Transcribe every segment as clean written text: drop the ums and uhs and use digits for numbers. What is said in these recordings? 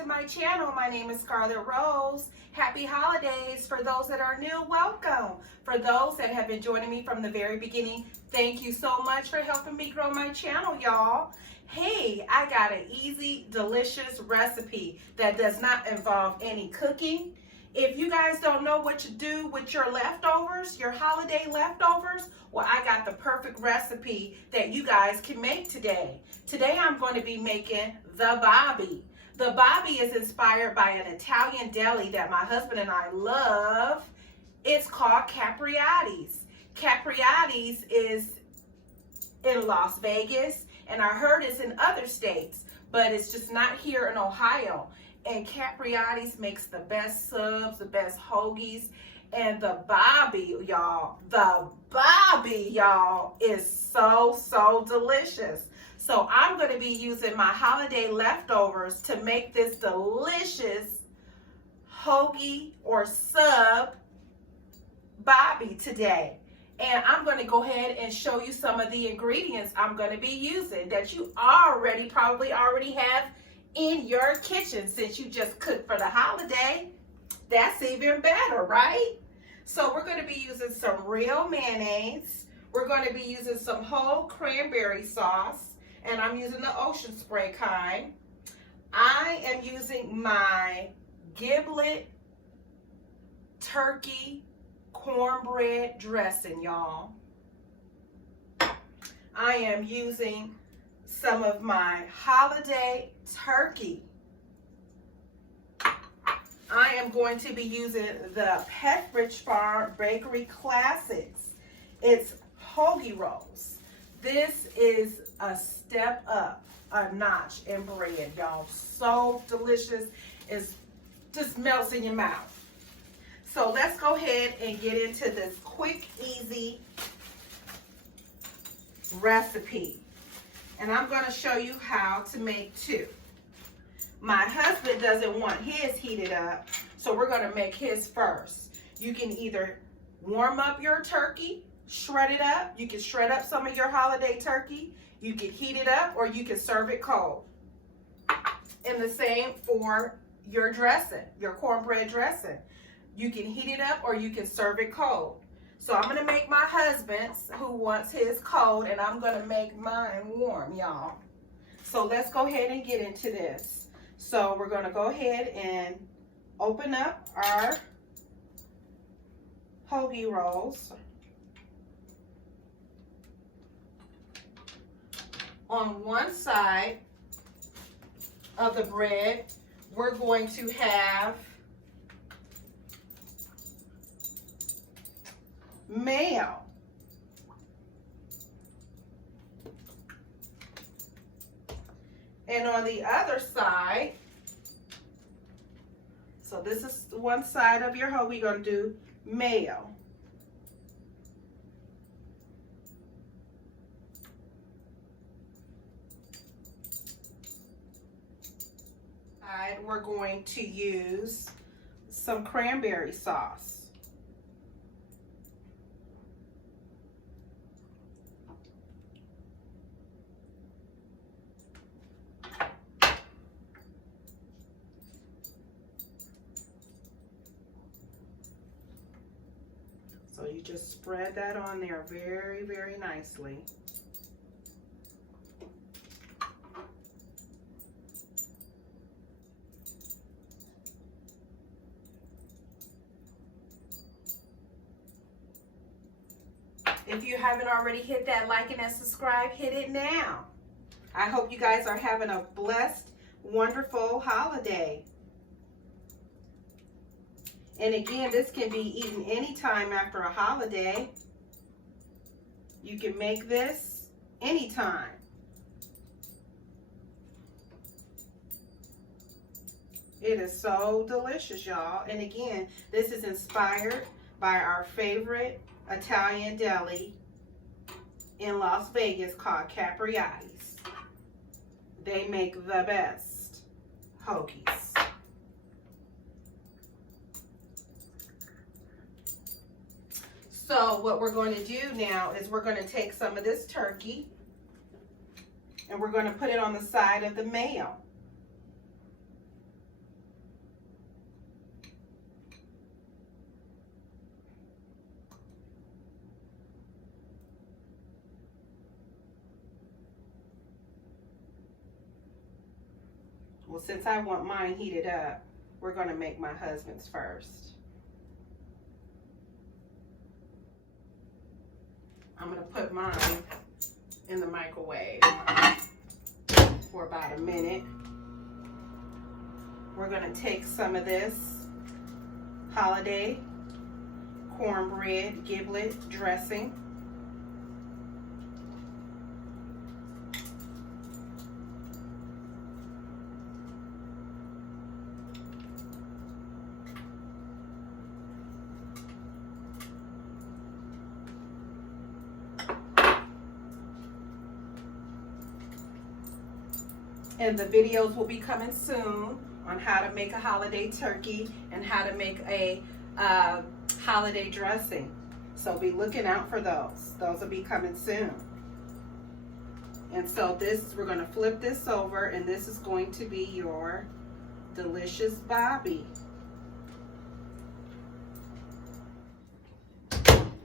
to my channel. My name is Scarlett Rose. Happy holidays. For those that are new, welcome. For those that have been joining me from the very beginning, thank you so much for helping me grow my channel, y'all. Hey, I got an easy, delicious recipe that does not involve any cooking. If you guys don't know what to do with your leftovers, your holiday leftovers, well, I got the perfect recipe that you guys can make today. Today I'm going to be making the Bobbie. The Bobbie is inspired by an Italian deli that my husband and I love. It's called Capriotti's. Capriotti's is in Las Vegas, and I heard it's in other states, but it's just not here in Ohio. And Capriotti's makes the best subs, the best hoagies, and the Bobbie, y'all, is so delicious. So I'm going to be using my holiday leftovers to make this delicious hoagie or sub Bobbie today. And I'm going to go ahead and show you some of the ingredients I'm going to be using that you probably already have in your kitchen. Since you just cooked for the holiday, that's even better, right? So we're going to be using some real mayonnaise. We're going to be using some whole cranberry sauce, and I'm using the ocean spray kind. I am using my giblet turkey cornbread dressing, y'all. I am using some of my holiday turkey. I am going to be using the Pepperidge Farm Bakery Classics. It's hoagie rolls. This is a step up, a notch in bread, y'all. So delicious. It just melts in your mouth. So let's go ahead and get into this quick, easy recipe. And I'm going to show you how to make two. My husband doesn't want his heated up, so we're going to make his first. You can either warm up your turkey, shred it up. You can shred up some of your holiday turkey. You can heat it up, or you can serve it cold. And the same for your dressing, your cornbread dressing. You can heat it up, or you can serve it cold. So I'm going to make my husband's, who wants his cold, and I'm going to make mine warm, y'all. So let's go ahead and get into this. So we're going to go ahead and open up our hoagie rolls. On one side of the bread, we're going to have mayo. And on the other side, so this is one side of your hoagie, you're going to do mayo. We're going to use some cranberry sauce. So you just spread that on there very nicely. If you haven't already hit that like and subscribe, hit it now. I hope you guys are having a blessed, wonderful holiday. And again, this can be eaten anytime after a holiday. You can make this anytime. It is so delicious, y'all. And again, this is inspired by our favorite Italian deli in Las Vegas called Capriotti's. They make the best hoagies. So what we're going to do now is we're going to take some of this turkey and we're going to put it on the side of the mayo. Well, since I want mine heated up, we're going to make my husband's first. I'm going to put mine in the microwave for about a minute. We're going to take some of this holiday cornbread giblet dressing. And the videos will be coming soon on how to make a holiday turkey and how to make a holiday dressing. So be looking out for those. Those will be coming soon. And so this, we're going to flip this over, and this is going to be your delicious Bobbie.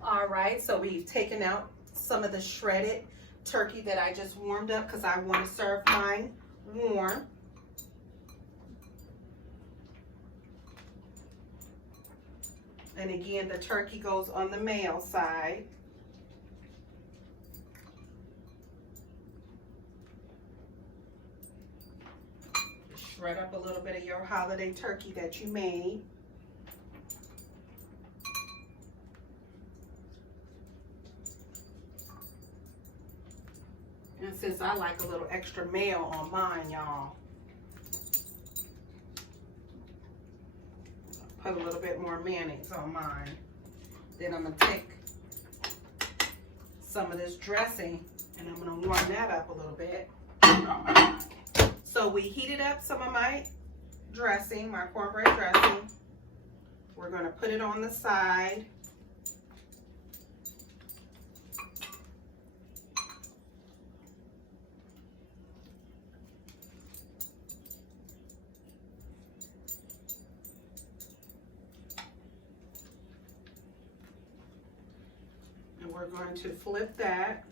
All right, so we've taken out some of the shredded turkey that I just warmed up because I want to serve mine warm. And again, the turkey goes on the male side. Shred up a little bit of your holiday turkey that you made. And since I like a little extra mayo on mine, y'all, put a little bit more mayonnaise on mine. Then I'm going to take some of this dressing and I'm going to warm that up a little bit. So we heated up some of my dressing, my cornbread dressing. We're going to put it on the side. And we're going to flip that.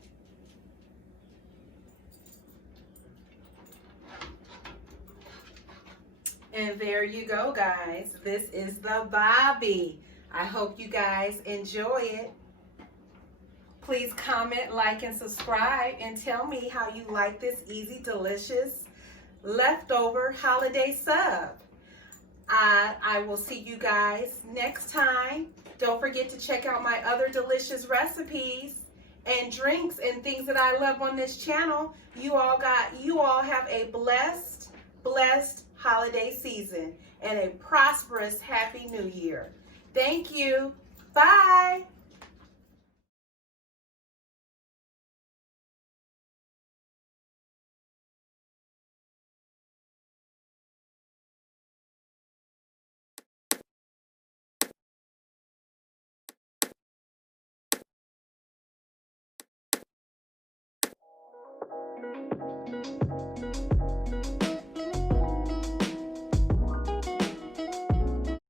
And there you go, guys. This is the Bobbie. I hope you guys enjoy it. Please comment, like, and subscribe, and tell me how you like this easy, delicious, leftover holiday sub. I will see you guys next time. Don't forget to check out my other delicious recipes and drinks and things that I love on this channel. You all have a blessed holiday season and a prosperous happy new year. Thank you. Bye.